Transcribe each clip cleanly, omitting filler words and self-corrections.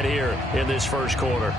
here in this first quarter.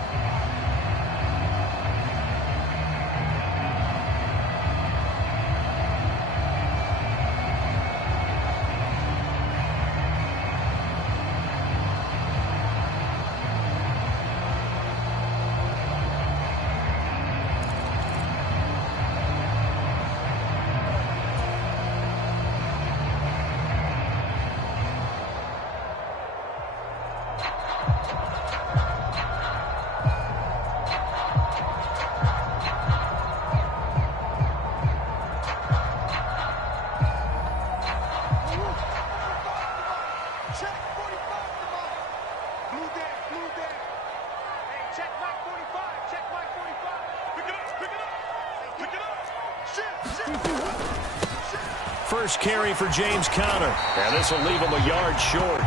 First carry for James Conner. And this will leave him a yard short.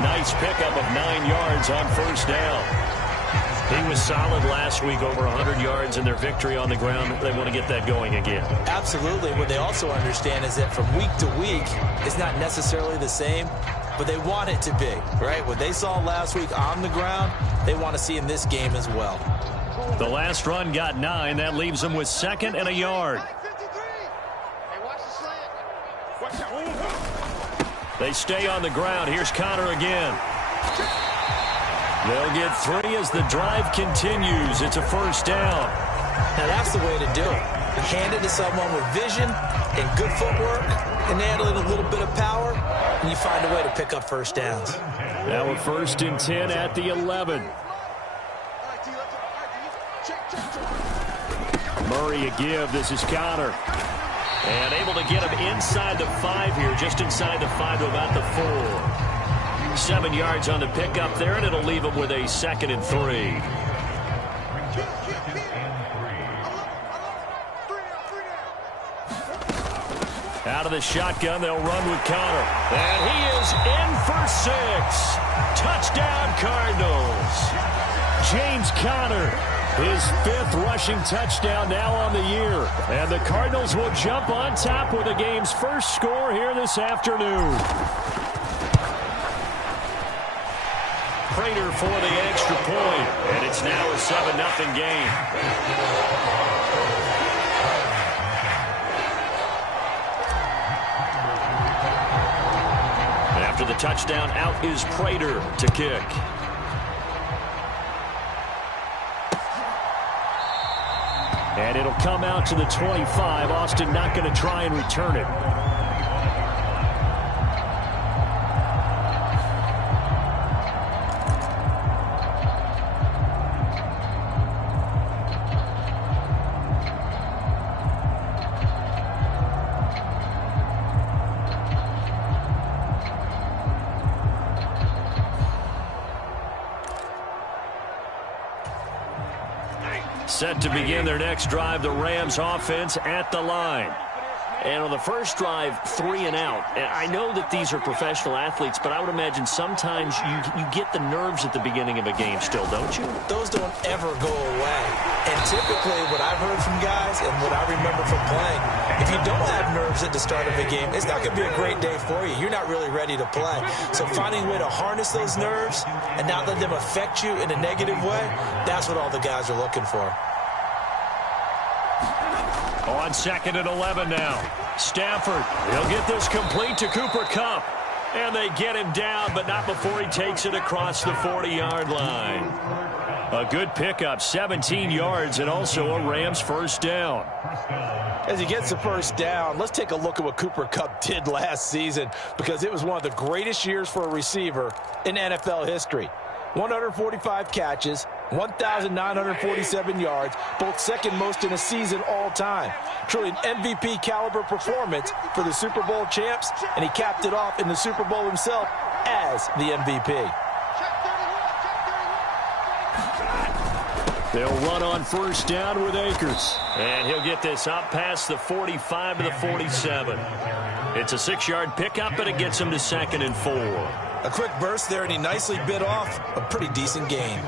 Nice pickup of 9 yards on first down. He was solid last week, over 100 yards in their victory on the ground. They want to get that going again. Absolutely. What they also understand is that from week to week, it's not necessarily the same, but they want it to be, right? What they saw last week on the ground, they want to see in this game as well. The last run got 9. That leaves them with 2nd and a yard. They stay on the ground. Here's Conner again. They'll get 3 as the drive continues. It's a first down. Now that's the way to do it. Hand it to someone with vision and good footwork, and handling a little bit of power, and you find a way to pick up first downs. Now we're 1st and 10 at the 11. Murray a give. This is Conner. And able to get him inside the 5 here, just inside the 5 to about the 4. 7 yards on the pickup there, and it'll leave him with a 2nd and 3. Out of the shotgun, they'll run with Conner. And he is in for 6. Touchdown, Cardinals. James Conner, his 5th rushing touchdown now on the year. And the Cardinals will jump on top with the game's first score here this afternoon. Prater for the extra point. And it's now a 7-0 game. And after the touchdown, out is Prater to kick. And it'll come out to the 25. Austin not going to try and return it. Set to begin their next drive, the Rams offense at the line. And on the first drive, 3 and out. And I know that these are professional athletes, but I would imagine sometimes you get the nerves at the beginning of a game still, don't you? Those don't ever go away. And typically what I've heard from guys and what I remember from playing, if you don't have nerves at the start of a game, it's not going to be a great day for you. You're not really ready to play. So finding a way to harness those nerves and not let them affect you in a negative way, that's what all the guys are looking for. On 2nd and 11 now. Stafford, he'll get this complete to Cooper Kupp. And they get him down, but not before he takes it across the 40-yard line. A good pickup, 17 yards, and also a Rams first down. As he gets the first down, let's take a look at what Cooper Kupp did last season, because it was one of the greatest years for a receiver in NFL history. 145 catches, 1,947 yards, both second most in a season all time. Truly an MVP caliber performance for the Super Bowl champs, and he capped it off in the Super Bowl himself as the MVP. They'll run on first down with Akers. And he'll get this up past the 45 to the 47. It's a 6-yard pickup, but it gets him to 2nd and 4. A quick burst there, and he nicely bit off a pretty decent gain.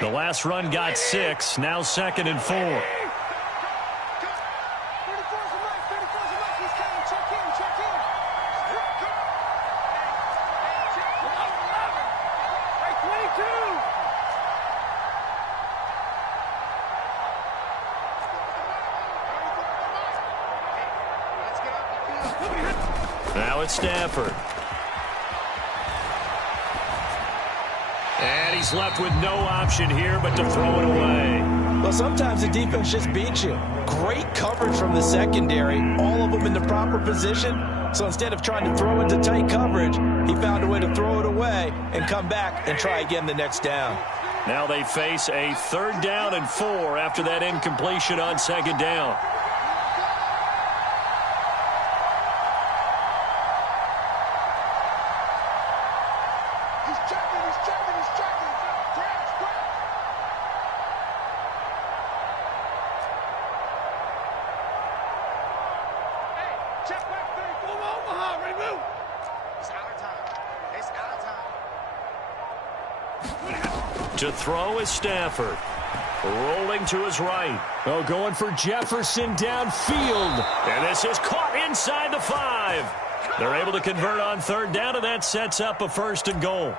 The last run got 6, now 2nd and 4. Now it's Stafford. And he's left with no option here but to throw it away. Well, sometimes the defense just beats you. Great coverage from the secondary, all of them in the proper position. So instead of trying to throw into tight coverage, he found a way to throw it away and come back and try again the next down. Now they face a 3rd down and 4 after that incompletion on 2nd down. To throw is Stafford. Rolling to his right. Oh, going for Jefferson downfield. And this is caught inside the 5. They're able to convert on 3rd down, and that sets up a 1st and goal.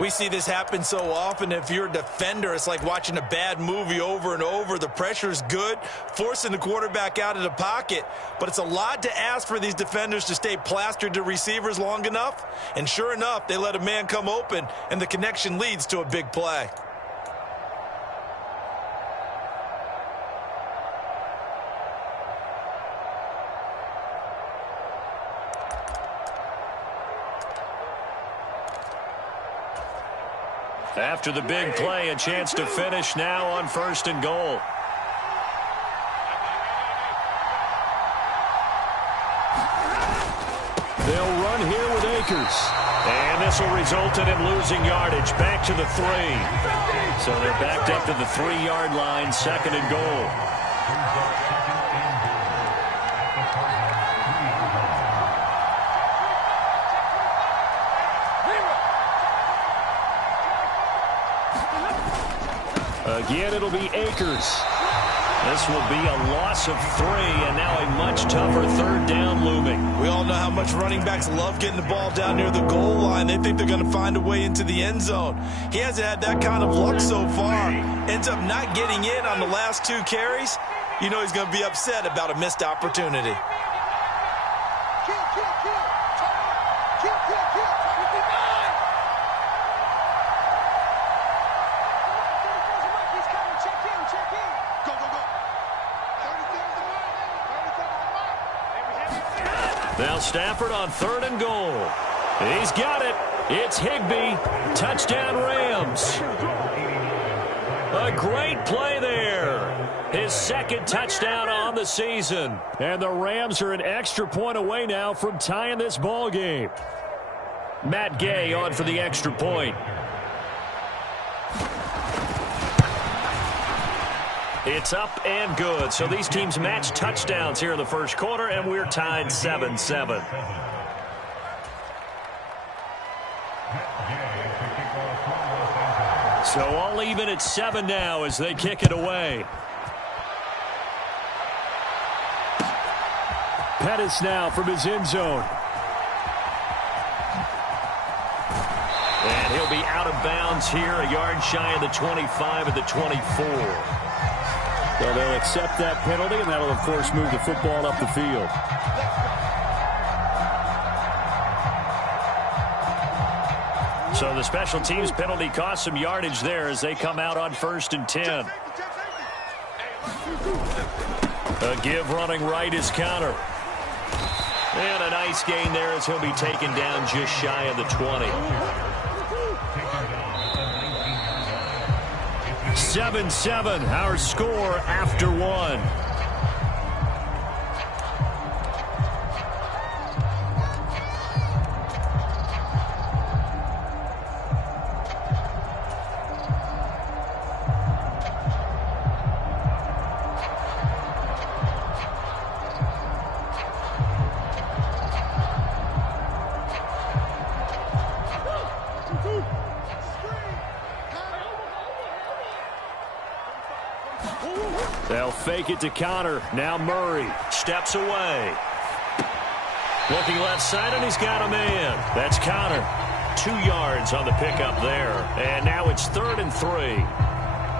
We see this happen so often. If you're a defender, it's like watching a bad movie over and over. The pressure is good, forcing the quarterback out of the pocket. But it's a lot to ask for these defenders to stay plastered to receivers long enough. And sure enough, they let a man come open, and the connection leads to a big play. After the big play, a chance to finish now on 1st and goal. They'll run here with Akers. And this will result in him losing yardage back to the 3. So they're backed up to the 3-yard line, 2nd and goal. Again, it'll be Akers. This will be a loss of 3, and now a much tougher 3rd down looming. We all know how much running backs love getting the ball down near the goal line. They think they're going to find a way into the end zone. He hasn't had that kind of luck so far. Ends up not getting in on the last 2 carries. You know he's going to be upset about a missed opportunity. Now Stafford on 3rd and goal. He's got it. It's Higbee. Touchdown Rams. A great play there. His 2nd touchdown on the season. And the Rams are an extra point away now from tying this ball game. Matt Gay on for the extra point. It's up and good. So these teams match touchdowns here in the 1st quarter, and we're tied 7-7. So all even at 7 now as they kick it away. Pettis now from his end zone. And he'll be out of bounds here, a yard shy of the 25 at the 24. So they'll accept that penalty, and that'll, of course, move the football up the field. So the special teams penalty cost some yardage there as they come out on 1st and 10. A give running right is Conner. And a nice gain there as he'll be taken down just shy of the 20. 7-7, our score after 1. They'll fake it to Conner. Now Murray steps away. Looking left side, and he's got a man. That's Conner. 2 yards on the pickup there. And now it's 3rd and 3.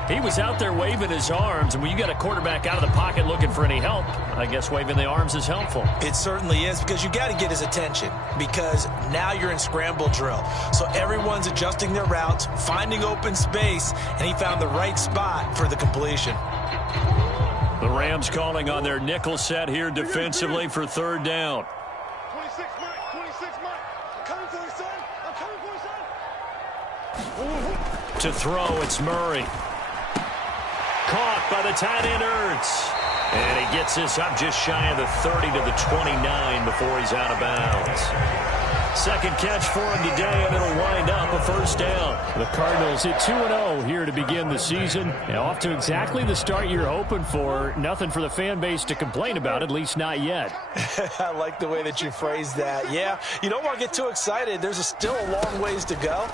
He was out there waving his arms, and when you got a quarterback out of the pocket looking for any help, I guess waving the arms is helpful. It certainly is, because you got to get his attention, because now you're in scramble drill. So everyone's adjusting their routes, finding open space, and he found the right spot for the completion. The Rams calling on their nickel set here defensively for third down. 26 Mike, 26 Mike. I'm coming for you, son. I'm coming for you, son. To throw, it's Murray. Caught by the tight end, Ertz. And he gets this up just shy of the 30 to the 29 before he's out of bounds. Second catch for him today, and it'll wind up a first down. The Cardinals hit 2-0 here to begin the season. Off to exactly the start you're hoping for. Nothing for the fan base to complain about, at least not yet. I like the way that you phrased that. Yeah, you don't want to get too excited. There's still a long ways to go.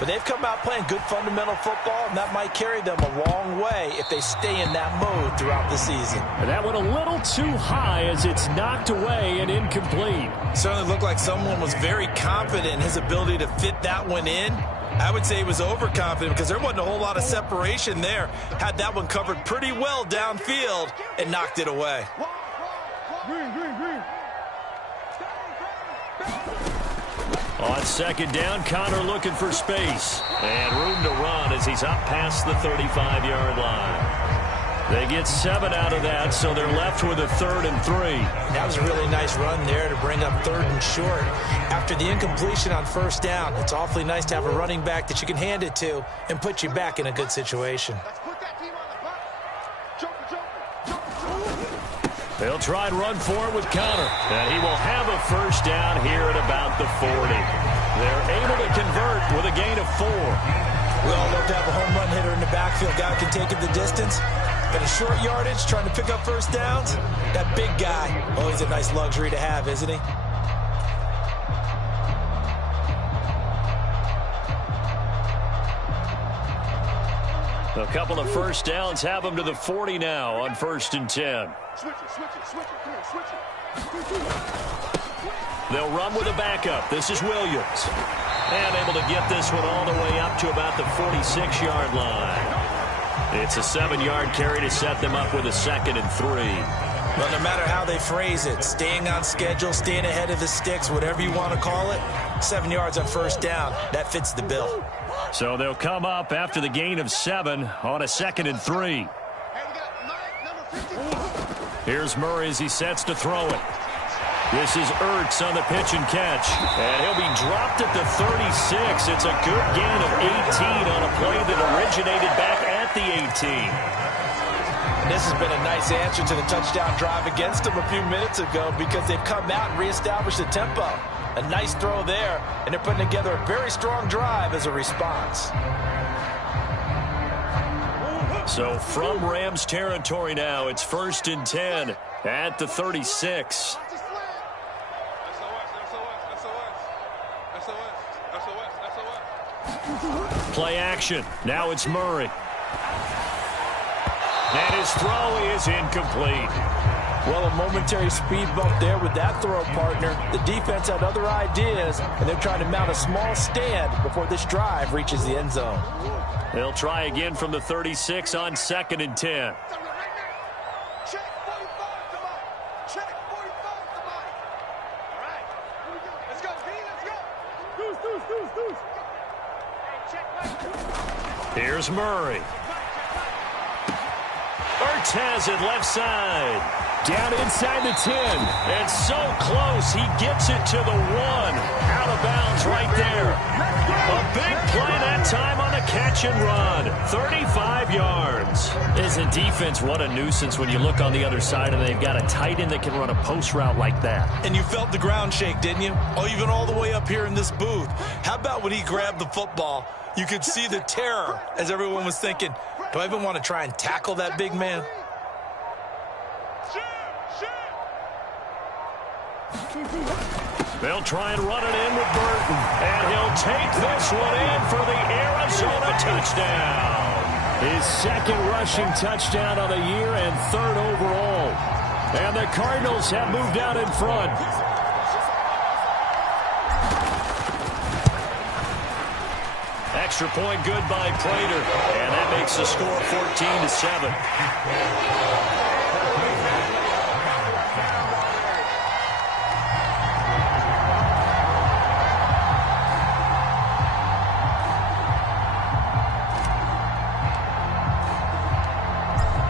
But they've come out playing good fundamental football, and that might carry them a long way if they stay in that mode throughout the season. And that went a little too high as it's knocked away and incomplete. Certainly looked like someone was very confident in his ability to fit that one in. I would say he was overconfident because there wasn't a whole lot of separation there. Had that one covered pretty well downfield and knocked it away. Green, green, green. On second down, Connor looking for space. And room to run as he's up past the 35-yard line. They get 7 out of that, so they're left with a 3rd and 3. That was a really nice run there to bring up 3rd and short. After the incompletion on first down, it's awfully nice to have a running back that you can hand it to and put you back in a good situation. Let's put that team on the clock. Jumper. They'll try and run for it with Connor. And he will have a first down here at about the 40. They're able to convert with a gain of 4. We all love to have a home run hitter in the backfield. Guy can take it the distance. But a short yardage, trying to pick up first downs, that big guy, always a nice luxury to have, isn't he? A couple of first downs have them to the 40 now on 1st and 10. Switch it, switch it, switch it. Come on, switch it. They'll run with a backup. This is Williams. And able to get this one all the way up to about the 46-yard line. It's a 7-yard carry to set them up with a 2nd and 3. Well, no matter how they phrase it, staying on schedule, staying ahead of the sticks, whatever you want to call it, 7 yards on first down, that fits the bill. So they'll come up after the gain of 7 on a 2nd and 3. Hey, we got Mike, number 50. Here's Murray as he sets to throw it. This is Ertz on the pitch and catch. And he'll be dropped at the 36. It's a good gain of 18 on a play that originated back at the 18. This has been a nice answer to the touchdown drive against them a few minutes ago because they've come out and reestablished the tempo. A nice throw there, and they're putting together a very strong drive as a response. So from Rams territory now, it's 1st and 10 at the 36. Play action. Now it's Murray. And his throw is incomplete. Well, a momentary speed bump there with that throw, partner. The defense had other ideas, and they're trying to mount a small stand before this drive reaches the end zone. They'll try again from the 36 on 2nd and 10. Check 45 to Mike. Check 45 to Mike. All right, here we go. Let's go, B, let's go. Deuce. Hey, check Mike. Here's Murray. Ertz has it left side. Down inside the 10. And so close, he gets it to the 1. Out of bounds right there. A big play that time on the catch and run. 35 yards. As a defense, what a nuisance when you look on the other side and they've got a tight end that can run a post route like that. And you felt the ground shake, didn't you? Oh, even all the way up here in this booth. How about when he grabbed the football? You could see the terror as everyone was thinking, do I even want to try and tackle that big man? They'll try and run it in with Burton. And he'll take this one in for the Arizona touchdown. His 2nd rushing touchdown of the year and 3rd overall. And the Cardinals have moved out in front. extra point good by Prater. And that makes the score 14-7.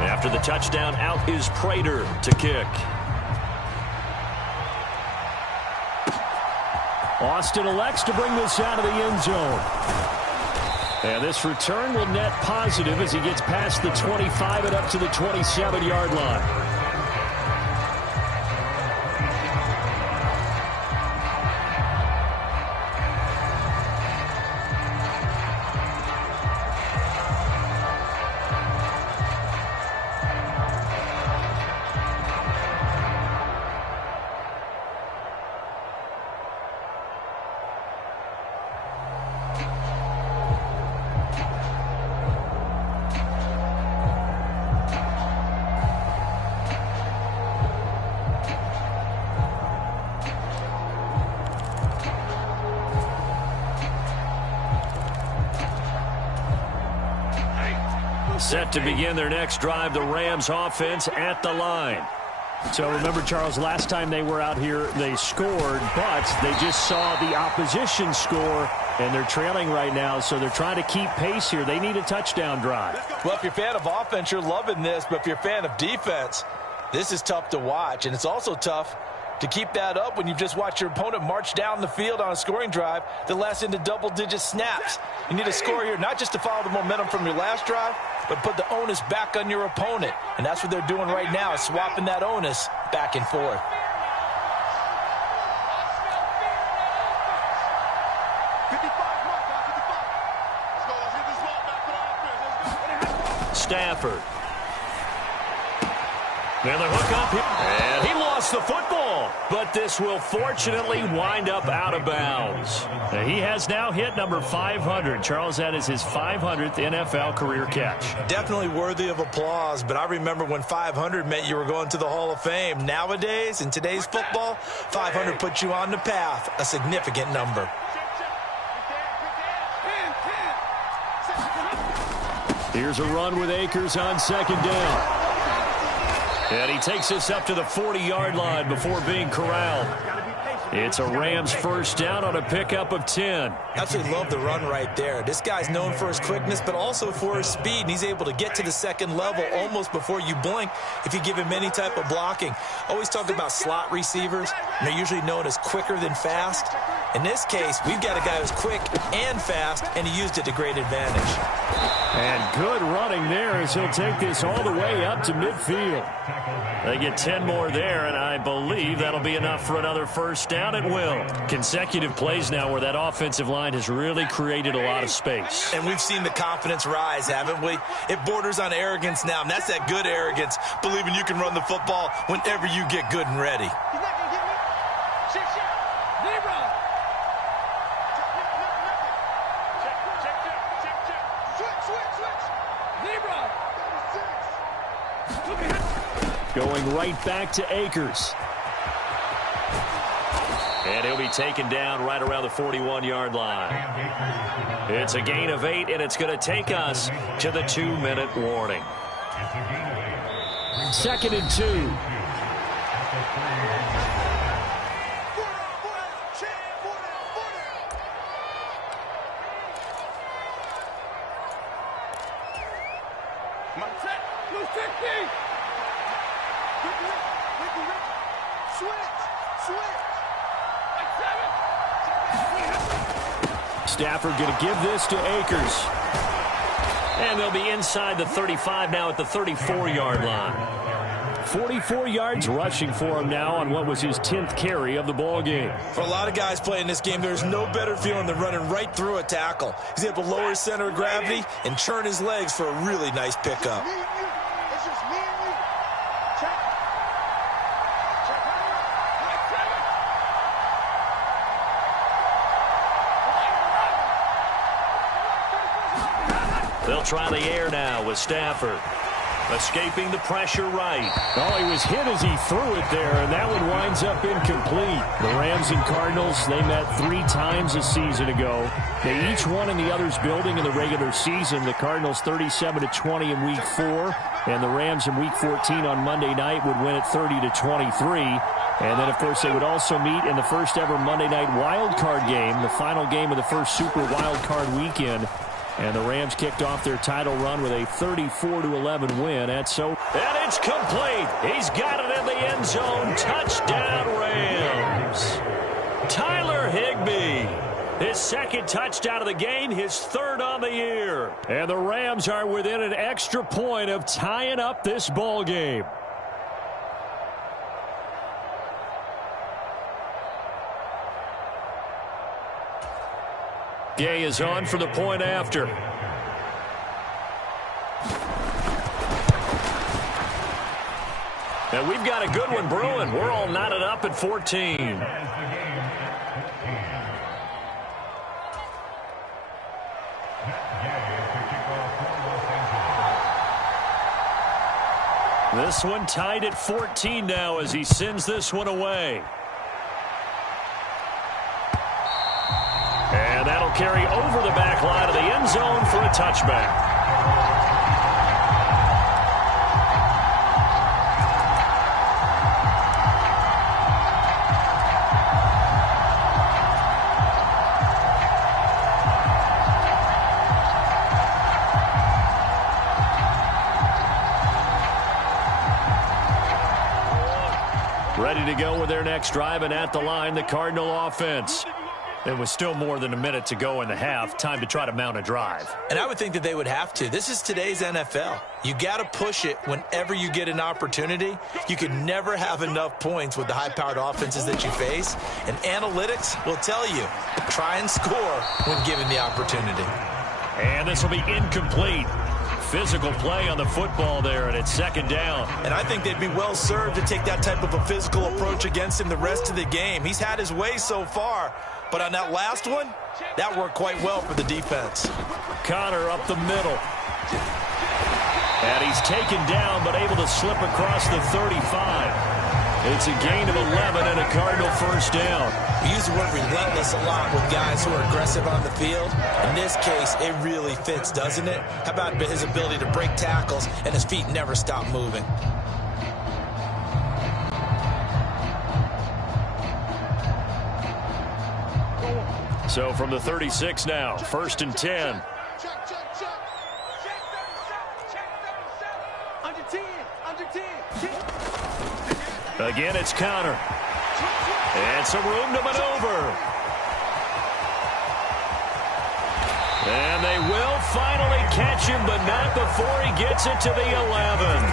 After the touchdown, out is Prater to kick. Austin elects to bring this out of the end zone. And this return will net positive as he gets past the 25 and up to the 27-yard line. Set to begin their next drive, the Rams offense at the line. So remember, Charles, last time they were out here, they scored, but they just saw the opposition score, and they're trailing right now, so they're trying to keep pace here. They need a touchdown drive. Well, if you're a fan of offense, you're loving this, but if you're a fan of defense, this is tough to watch, and it's also tough to keep that up when you've just watched your opponent march down the field on a scoring drive that lasts into double-digit snaps. You need a score here, not just to follow the momentum from your last drive, but put the onus back on your opponent. And that's what they're doing right now, is swapping that onus back and forth. Stafford. Another hook up here. And he lost the football. But this will fortunately wind up out of bounds. He has now hit number 500. Charles, that is his 500th NFL career catch. Definitely worthy of applause, but I remember when 500 meant you were going to the Hall of Fame. Nowadays, in today's football, 500 puts you on the path, a significant number. Here's a run with Akers on second down. And he takes us up to the 40-yard line before being corralled. It's a Rams first down on a pickup of 10. Absolutely love the run right there. This guy's known for his quickness, but also for his speed, and he's able to get to the second level almost before you blink if you give him any type of blocking. Always talk about slot receivers, and they're usually known as quicker than fast. In this case, we've got a guy who's quick and fast, and he used it to great advantage. And good running there as he'll take this all the way up to midfield. They get 10 more there, and I believe that'll be enough for another first down. It will. Consecutive plays now where that offensive line has really created a lot of space. And we've seen the confidence rise, haven't we? It borders on arrogance now, and that's that good arrogance, believing you can run the football whenever you get good and ready. He's not going to get me. Check. Libra. Check. Libra. Going right back to Akers. And he'll be taken down right around the 41-yard line. It's a gain of 8, and it's going to take us to the 2-minute warning. 2nd and 2. Stafford going to give this to Akers. And they'll be inside the 35 now at the 34-yard line. 44 yards rushing for him now on what was his 10th carry of the ball game. For a lot of guys playing this game, there's no better feeling than running right through a tackle. He's able to lower his center of gravity and turn his legs for a really nice pickup. It's just me and you. Check. They'll try the air now with Stafford. Escaping the pressure right. Oh, he was hit as he threw it there, and that one winds up incomplete. The Rams and Cardinals, they met 3 times a season ago. They each won in the other's building in the regular season. The Cardinals 37-20 in Week 4, and the Rams in Week 14 on Monday night would win it 30-23. And then, of course, they would also meet in the first ever Monday night wild card game, the final game of the first Super Wild Card weekend. And the Rams kicked off their title run with a 34-11 win at SoFi. And it's complete. He's got it in the end zone. Touchdown, Rams. Tyler Higbee. His second touchdown of the game, his 3rd on the year. And the Rams are within an extra point of tying up this ball game. Gay is on for the point after. And we've got a good one brewing. We're all knotted up at 14. This one tied at 14 now as he sends this one away. And that'll carry over the back line of the end zone for a touchback. Ready to go with their next drive, and at the line, the Cardinal offense. There was still more than a minute to go in the half. Time to try to mount a drive. And I would think that they would have to. This is today's NFL. You got to push it whenever you get an opportunity. You can never have enough points with the high-powered offenses that you face. And analytics will tell you, try and score when given the opportunity. And this will be incomplete. Physical play on the football there, and it's 2nd down. And I think they'd be well served to take that type of a physical approach against him the rest of the game. He's had his way so far, but on that last one, that worked quite well for the defense. Conner up the middle. And he's taken down, but able to slip across the 35. It's a gain of 11 and a Cardinal 1st down. We use the word relentless a lot with guys who are aggressive on the field. In this case, it really fits, doesn't it? How about his ability to break tackles and his feet never stop moving? So from the 36 now, 1st and 10. Check, check, check. Check 37. Check 37. Under 10. Under 10. Again, it's Conner. And some room to maneuver. And they will finally catch him, but not before he gets it to the 11.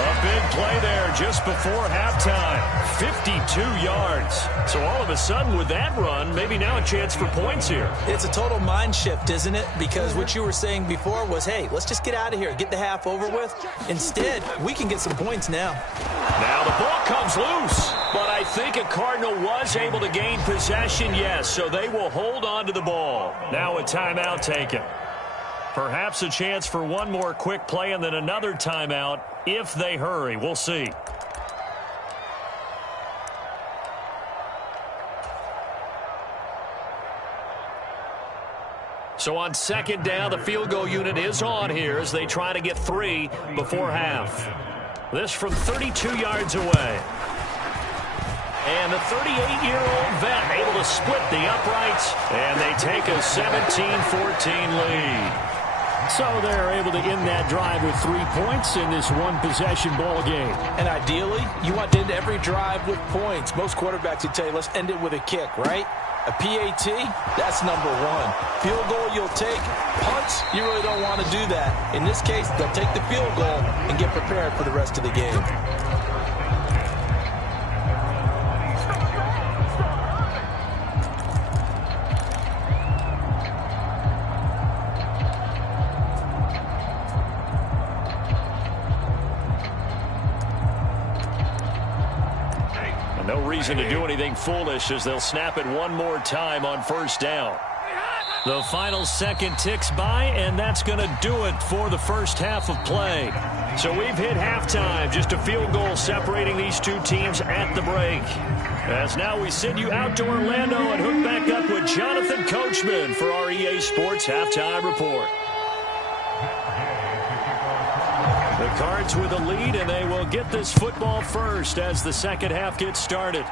A big play there just before halftime. 52 yards. So all of a sudden with that run, maybe now a chance for points here. It's a total mind shift, isn't it? Because what you were saying before was, hey, let's just get out of here, get the half over with. Instead, we can get some points now. Now the ball comes loose. But I think a Cardinal was able to gain possession, yes. So they will hold on to the ball. Now a timeout taken. Perhaps a chance for one more quick play and then another timeout if they hurry. We'll see. So on 2nd down, the field goal unit is on here as they try to get 3 before half. This from 32 yards away. And the 38-year-old vet able to split the uprights, and they take a 17-14 lead. So they're able to end that drive with 3 points in this one-possession ball game. And ideally, you want to end every drive with points. Most quarterbacks would tell you, let's end it with a kick, right? A PAT, that's number 1. Field goal, you'll take. Punts, you really don't want to do that. In this case, they'll take the field goal and get prepared for the rest of the game. No reason to do anything foolish as they'll snap it one more time on 1st down. The final second ticks by, and that's going to do it for the first half of play. So we've hit halftime, just a field goal separating these two teams at the break. As now we send you out to Orlando and hook back up with Jonathan Coachman for our EA Sports Halftime Report. The Cards with a lead, and they will get this football first as the second half gets started.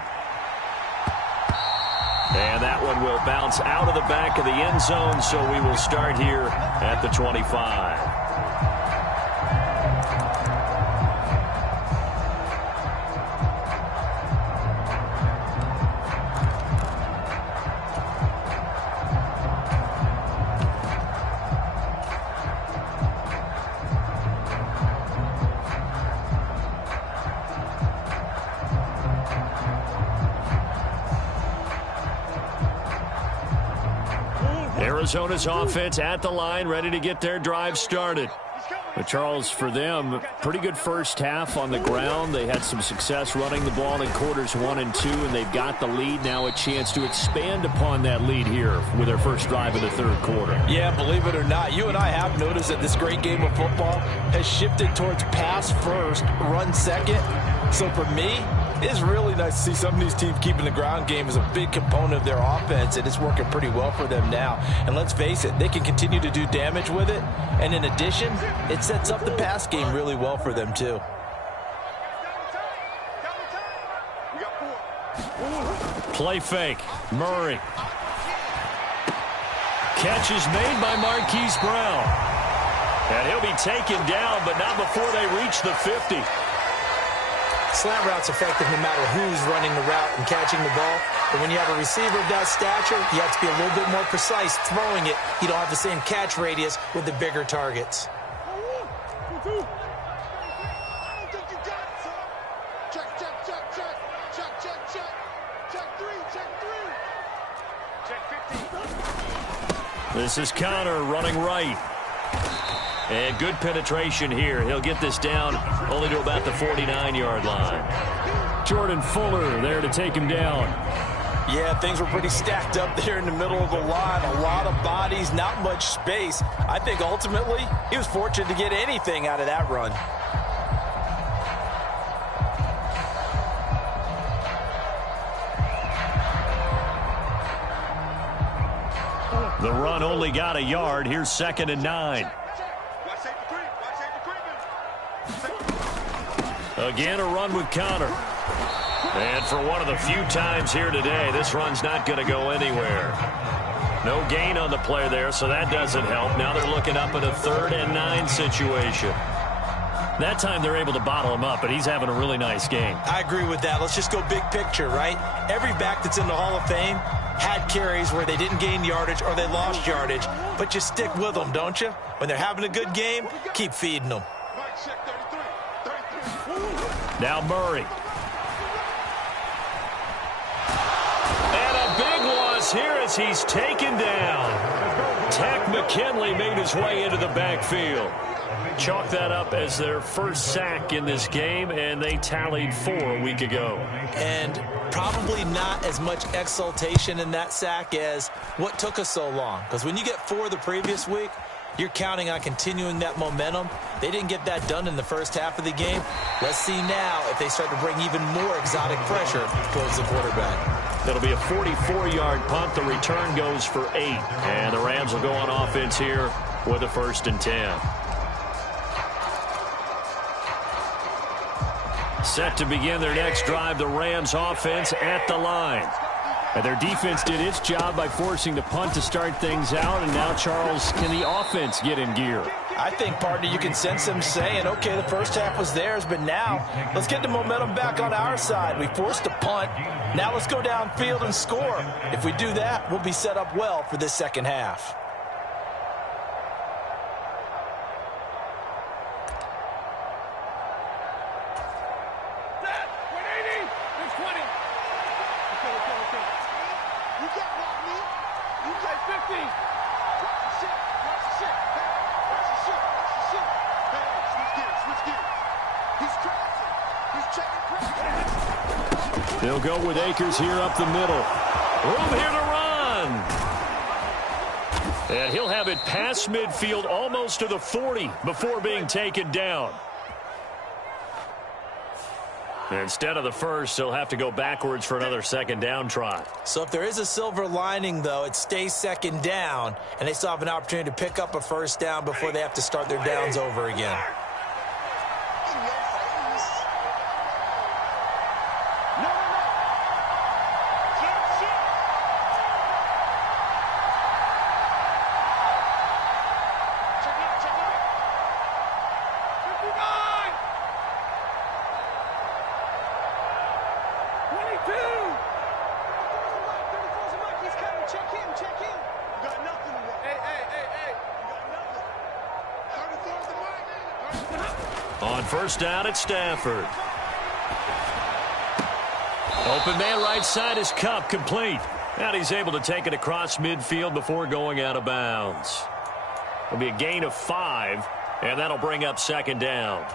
And that one will bounce out of the back of the end zone, so we will start here at the 25. Arizona's offense at the line, ready to get their drive started. But Charles, for them, pretty good first half on the ground. They had some success running the ball in quarters 1 and 2, and they've got the lead. Now a chance to expand upon that lead here with their first drive of the third quarter. Yeah, believe it or not, you and I have noticed that this great game of football has shifted towards pass first, run second. So for me, it's really nice to see some of these teams keeping the ground game as a big component of their offense, and it's working pretty well for them now. And let's face it, they can continue to do damage with it. And in addition, it sets up the pass game really well for them, too. Play fake. Murray. Catch is made by Marquise Brown. And he'll be taken down, but not before they reach the 50. Slant route's effective no matter who's running the route and catching the ball. But when you have a receiver of that stature, you have to be a little bit more precise throwing it. You don't have the same catch radius with the bigger targets. This is Connor running right. And good penetration here. He'll get this down only to about the 49-yard line. Jordan Fuller there to take him down. Yeah, things were pretty stacked up there in the middle of the line. A lot of bodies, not much space. I think ultimately he was fortunate to get anything out of that run. The run only got a yard. Here's 2nd and 9. Again, a run with Connor. And for one of the few times here today, this run's not going to go anywhere. No gain on the play there, so that doesn't help. Now they're looking up at a 3rd and 9 situation. That time they're able to bottle him up, but he's having a really nice game. I agree with that. Let's just go big picture, right? Every back that's in the Hall of Fame had carries where they didn't gain yardage or they lost yardage. But you stick with them, don't you? When they're having a good game, keep feeding them. Now Murray. And a big loss here as he's taken down. Tech McKinley made his way into the backfield. Chalk that up as their first sack in this game, and they tallied 4 a week ago. And probably not as much exultation in that sack as what took us so long. Because when you get 4 the previous week, you're counting on continuing that momentum. They didn't get that done in the first half of the game. Let's see now if they start to bring even more exotic pressure towards the quarterback. It'll be a 44-yard punt. The return goes for 8. And the Rams will go on offense here with a 1st and 10. Set to begin their next drive, the Rams offense at the line. And their defense did its job by forcing the punt to start things out. And now, Charles, can the offense get in gear? I think, partner, you can sense them saying, okay, the first half was theirs, but now let's get the momentum back on our side. We forced a punt. Now let's go downfield and score. If we do that, we'll be set up well for this second half. They'll go with Akers here up the middle. Room here to run. And he'll have it past midfield almost to the 40 before being taken down. Instead of the first, they'll have to go backwards for another second down try. So if there is a silver lining, though, it stays second down, and they still have an opportunity to pick up a first down before they have to start their downs over again. On first down at Stafford. Open man right side is Kupp, complete. And he's able to take it across midfield before going out of bounds. It'll be a gain of 5, and that'll bring up second down.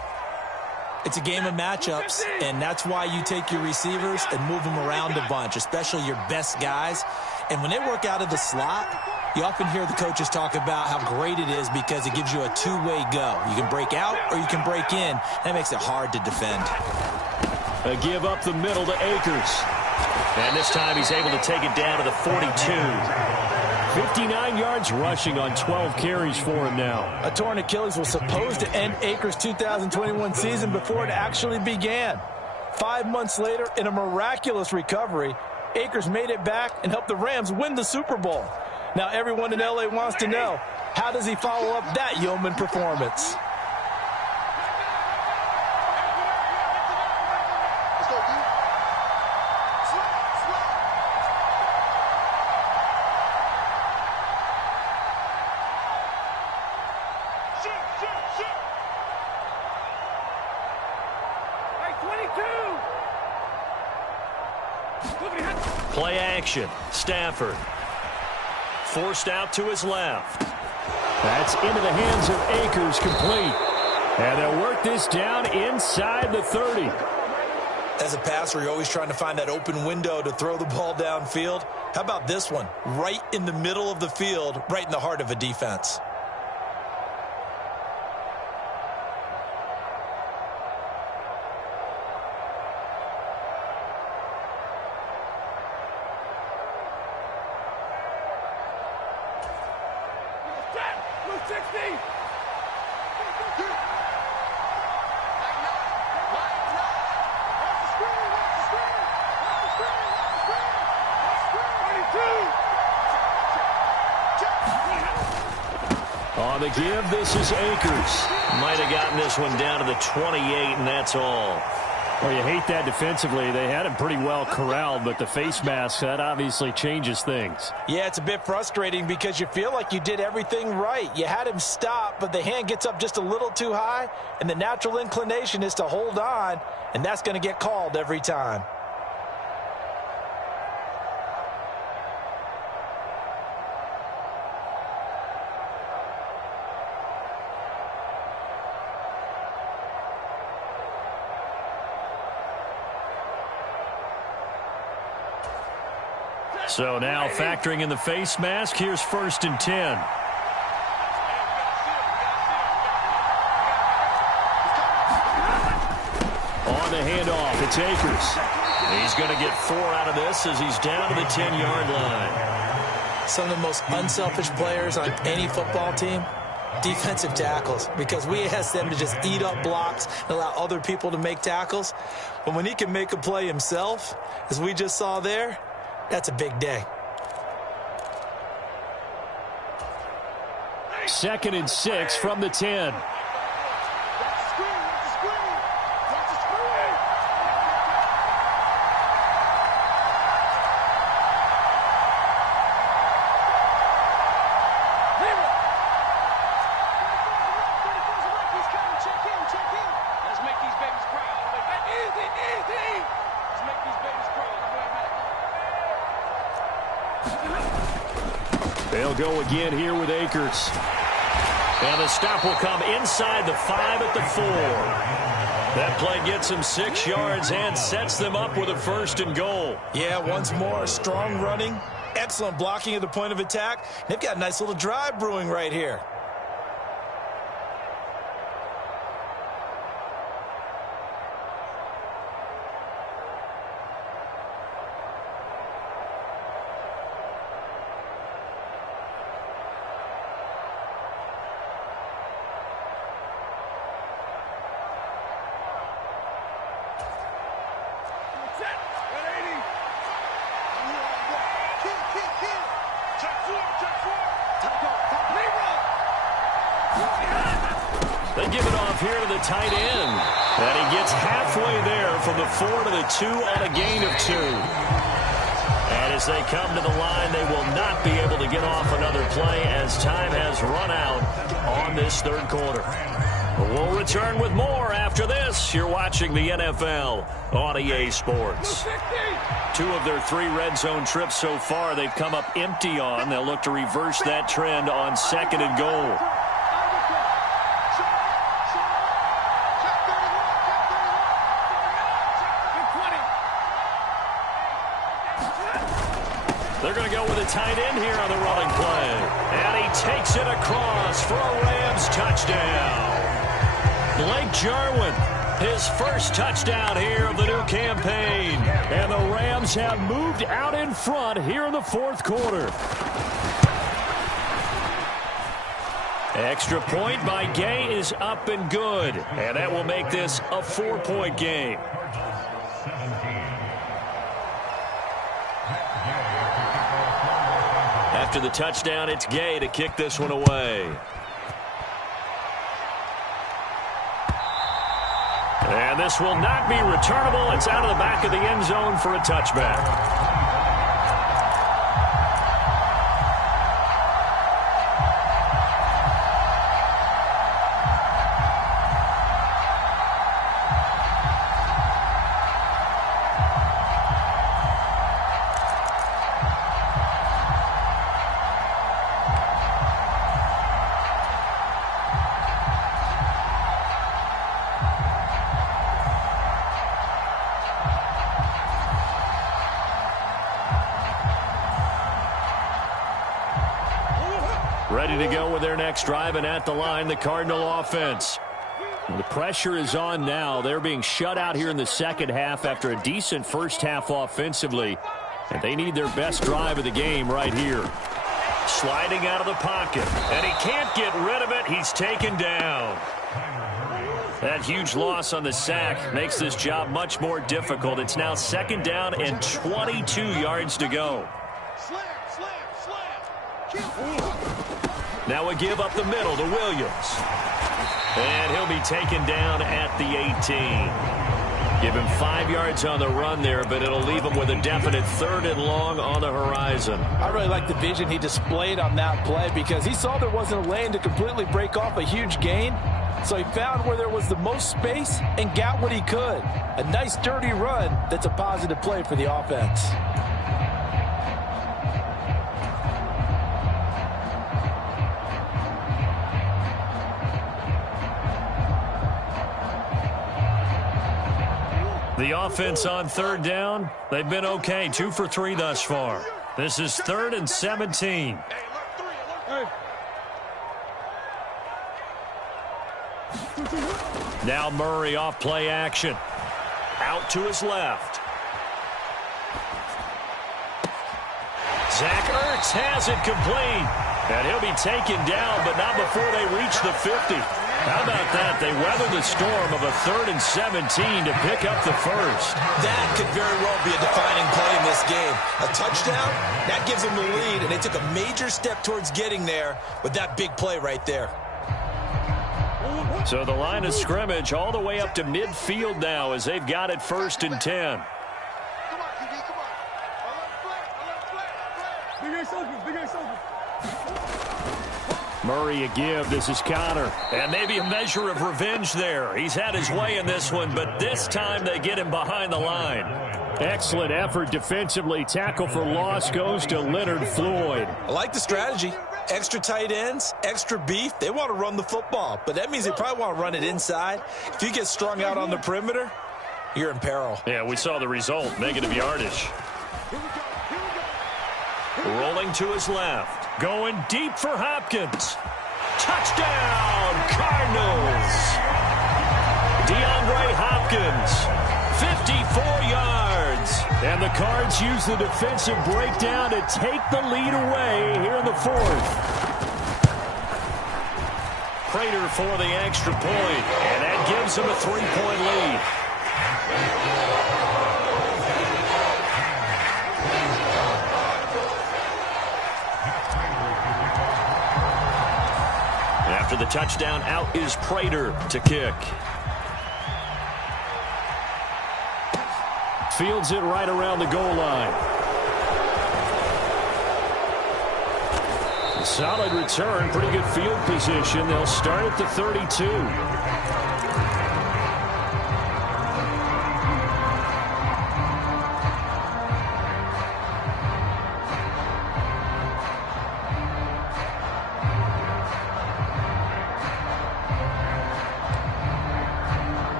It's a game of matchups, and that's why you take your receivers and move them around a bunch, especially your best guys. And when they work out of the slot, you often hear the coaches talk about how great it is because it gives you a two-way go. You can break out or you can break in. That makes it hard to defend. A give up the middle to Akers. And this time he's able to take it down to the 42. 59 yards rushing on 12 carries for him now. A torn Achilles was supposed to end Akers' 2021 season before it actually began. 5 months later, in a miraculous recovery, Akers made it back and helped the Rams win the Super Bowl. Now everyone in LA wants to know, how does he follow up that yeoman performance? Play action. Stafford. Forced out to his left. That's into the hands of Akers, complete. And they'll work this down inside the 30. As a passer, you're always trying to find that open window to throw the ball downfield. How about this one? Right in the middle of the field, right in the heart of a defense. On the give, this is Akers. Might have gotten this one down to the 28, and that's all. Well, you hate that defensively. They had him pretty well corralled, but the face mask, that obviously changes things. Yeah, it's a bit frustrating because you feel like you did everything right. You had him stop, but the hand gets up just a little too high, and the natural inclination is to hold on, and that's going to get called every time. So now factoring in the face mask, here's 1st and 10. On the handoff, it's Akers. He's going to get 4 out of this as he's down to the 10-yard line. Some of the most unselfish players on any football team, defensive tackles, because we ask them to just eat up blocks and allow other people to make tackles. But when he can make a play himself, as we just saw there, that's a big day. 2nd and 6 from the 10. They'll go again here with Akers. And the stop will come inside the 5 at the 4. That play gets them 6 yards and sets them up with a 1st and goal. Yeah, once more, strong running, excellent blocking at the point of attack. They've got a nice little drive brewing right here. They give it off here to the tight end. And he gets halfway there from the 4 to the 2 on a gain of 2. And as they come to the line, they will not be able to get off another play as time has run out on this third quarter. We'll return with more after this. You're watching the NFL on EA Sports. 2 of their 3 red zone trips so far they've come up empty on. They'll look to reverse that trend on 2nd and goal. They're going to go with a tight end here on the running play. And he takes it across for a Rams touchdown. Blake Jarwin, his first touchdown here of the new campaign. And the Rams have moved out in front here in the fourth quarter. Extra point by Gay is up and good. And that will make this a 4-point game. After the touchdown, it's Gay to kick this one away. And this will not be returnable. It's out of the back of the end zone for a touchback. Ready to go with their next drive, and at the line, the Cardinal offense. The pressure is on now. They're being shut out here in the second half after a decent first half offensively. And they need their best drive of the game right here. Sliding out of the pocket, and he can't get rid of it. He's taken down. That huge loss on the sack makes this job much more difficult. It's now 2nd down and 22 yards to go. Now a give up the middle to Williams. And he'll be taken down at the 18. Give him 5 yards on the run there, but it'll leave him with a definite 3rd and long on the horizon. I really like the vision he displayed on that play because he saw there wasn't a lane to completely break off a huge gain. So he found where there was the most space and got what he could. A nice dirty run that's a positive play for the offense. The offense on 3rd down, they've been okay. 2 for 3 thus far. This is 3rd and 17. Now Murray off play action. Out to his left. Zach Ertz has it complete. And he'll be taken down, but not before they reach the 50. How about that? They weather the storm of a 3rd and 17 to pick up the first. That could very well be a defining play in this game. A touchdown, that gives them the lead, and they took a major step towards getting there with that big play right there. So the line of scrimmage all the way up to midfield now as they've got it 1st and 10. Murray a give. This is Connor. And maybe a measure of revenge there. He's had his way in this one, but this time they get him behind the line. Excellent effort defensively. Tackle for loss goes to Leonard Floyd. I like the strategy. Extra tight ends, extra beef. They want to run the football, but that means they probably want to run it inside. If you get strung out on the perimeter, you're in peril. Yeah, we saw the result. Negative yardage. Rolling to his left. Going deep for Hopkins. Touchdown, Cardinals. DeAndre Hopkins, 54 yards. And the Cards use the defensive breakdown to take the lead away here in the 4th. Prater for the extra point, and that gives them a 3-point lead. the touchdown, out is Prater to kick. Fields it right around the goal line. Solid return, pretty good field position. They'll start at the 32.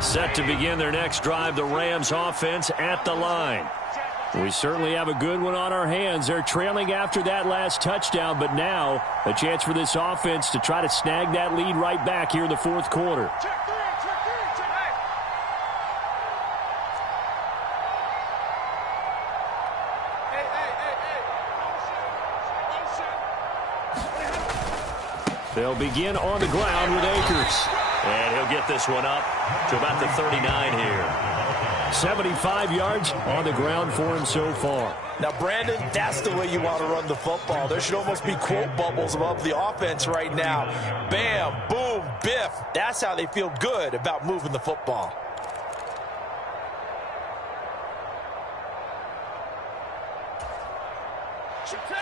Set to begin their next drive, the Rams offense at the line. We certainly have a good one on our hands. They're trailing after that last touchdown, but now a chance for this offense to try to snag that lead right back here in the fourth quarter. They'll begin on the ground with Akers. And he'll get this one up to about the 39 here. 75 yards on the ground for him so far. Now, Brandon, that's the way you want to run the football. There should almost be quote bubbles above the offense right now. Bam, boom, biff. That's how they feel good about moving the football.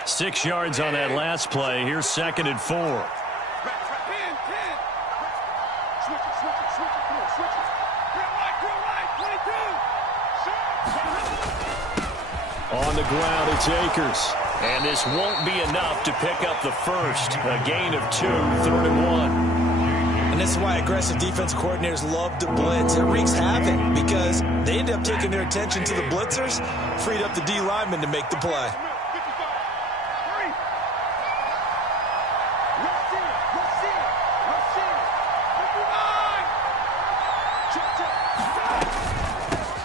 Six yards on that last play. Here's 2nd and 4. On the ground, it's Akers. And this won't be enough to pick up the first. A gain of 2, 3rd and 1. And this is why aggressive defense coordinators love to blitz. It wreaks havoc because they end up taking their attention to the blitzers, freed up the D lineman to make the play.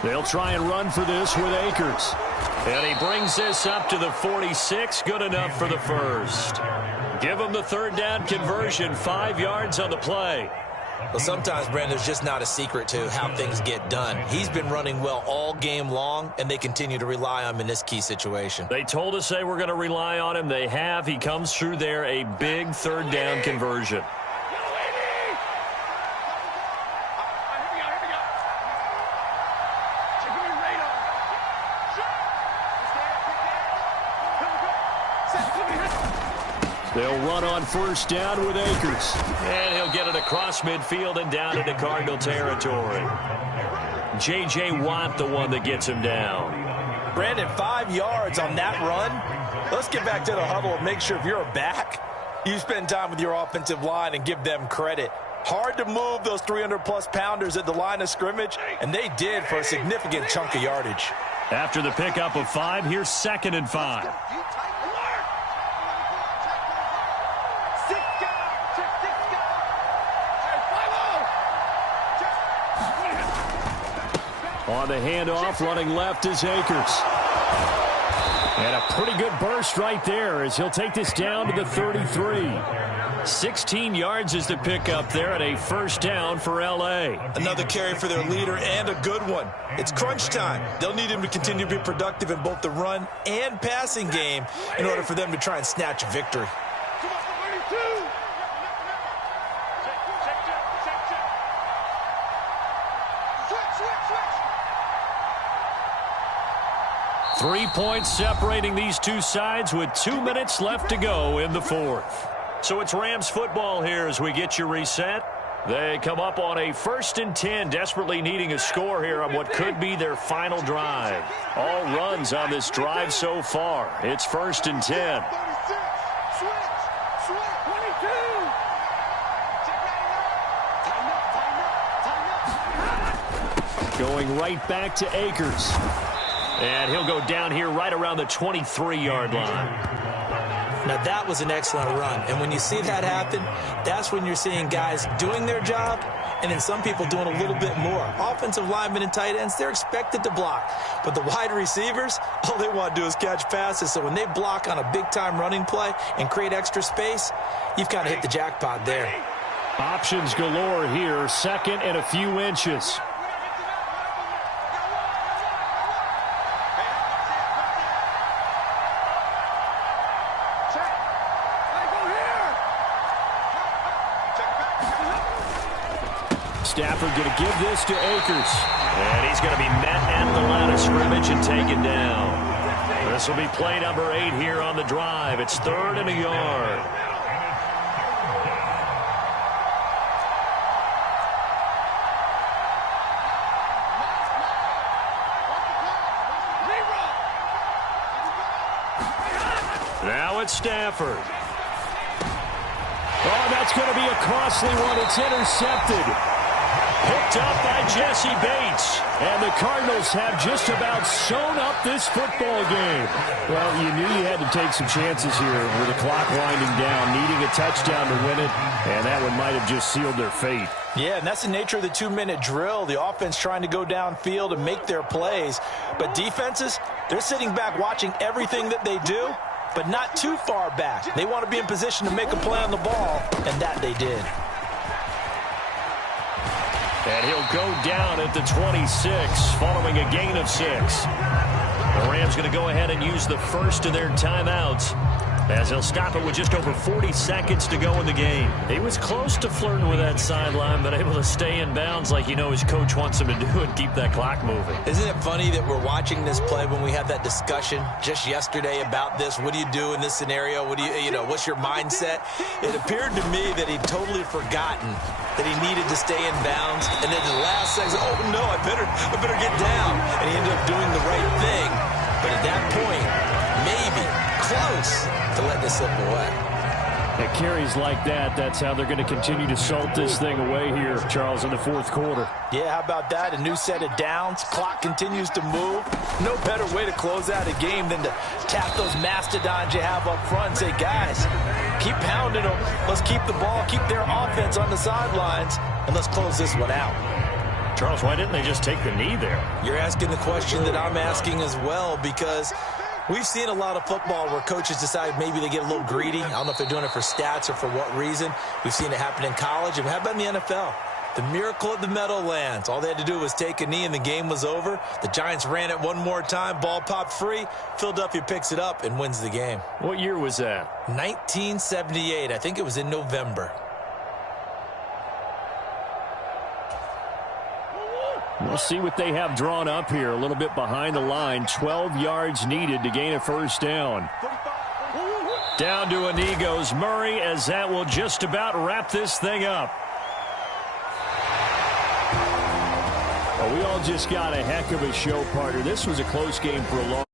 They'll try and run for this with Akers. And he brings this up to the 46. Good enough for the first. Give him the 3rd down conversion. 5 yards on the play. Well, sometimes, Brandon, there's just not a secret to how things get done. He's been running well all game long, and they continue to rely on him in this key situation. They told us they were going to rely on him. They have. He comes through there, a big 3rd down conversion. They'll run on 1st down with Akers. And he'll get it across midfield and down into Cardinal territory. J.J. Watt, the one that gets him down. Brandon, 5 yards on that run. Let's get back to the huddle and make sure if you're a back, you spend time with your offensive line and give them credit. Hard to move those 300-plus pounders at the line of scrimmage, and they did for a significant chunk of yardage. After the pickup of 5, here's 2nd and 5. On the handoff, running left is Akers. And a pretty good burst right there as he'll take this down to the 33. 16 yards is the pickup there at a 1st down for L.A. Another carry for their leader and a good one. It's crunch time. They'll need him to continue to be productive in both the run and passing game in order for them to try and snatch a victory. 3 points separating these two sides with 2 minutes left to go in the 4th. So it's Rams football here as we get you reset. They come up on a 1st and 10, desperately needing a score here on what could be their final drive. All runs on this drive so far. It's 1st and 10. Going right back to Akers. And he'll go down here right around the 23-yard line. Now, that was an excellent run. And when you see that happen, that's when you're seeing guys doing their job and then some people doing a little bit more. Offensive linemen and tight ends, they're expected to block. But the wide receivers, all they want to do is catch passes. So when they block on a big-time running play and create extra space, you've kind of hit the jackpot there. Options galore here. 2nd and a few inches. Stafford going to give this to Akers. And he's going to be met at the line of scrimmage and taken down. This will be play number 8 here on the drive. It's 3rd and a yard. Now it's Stafford. Oh, that's going to be a costly one. It's intercepted. Picked up by Jesse Bates. And the Cardinals have just about sewn up this football game. Well, you knew you had to take some chances here with the clock winding down, needing a touchdown to win it, and that one might have just sealed their fate. Yeah, and that's the nature of the 2-minute drill. The offense trying to go downfield and make their plays. But defenses, they're sitting back watching everything that they do, but not too far back. They want to be in position to make a play on the ball, and that they did. And he'll go down at the 26 following a gain of 6. The Rams going to go ahead and use the first of their timeouts, as he'll stop it with just over 40 seconds to go in the game. He was close to flirting with that sideline, but able to stay in bounds like you know his coach wants him to do and keep that clock moving. Isn't it funny that we're watching this play when we had that discussion just yesterday about this? What do you do in this scenario? What do you know, what's your mindset? It appeared to me that he'd totally forgotten that he needed to stay in bounds, and then the last second, oh no, I better get down. And he ended up doing the right thing. But at that point, maybe close to let this slip away. It carries like that. That's how they're going to continue to salt this thing away here, Charles, in the 4th quarter. Yeah, how about that? A new set of downs. Clock continues to move. No better way to close out a game than to tap those mastodons you have up front and say, guys, keep pounding them. Let's keep the ball, keep their offense on the sidelines, and let's close this one out. Charles, why didn't they just take the knee there? You're asking the question that I'm asking as well, because we've seen a lot of football where coaches decide maybe they get a little greedy. I don't know if they're doing it for stats or for what reason. We've seen it happen in college, and how about in the NFL? The miracle at the Meadowlands. All they had to do was take a knee, and the game was over. The Giants ran it one more time. Ball popped free. Philadelphia picks it up and wins the game. What year was that? 1978. I think it was in November. We'll see what they have drawn up here. A little bit behind the line. 12 yards needed to gain a first down. Down to a knee goes Murray, as that will just about wrap this thing up. Well, we all just got a heck of a show, partner. This was a close game for a long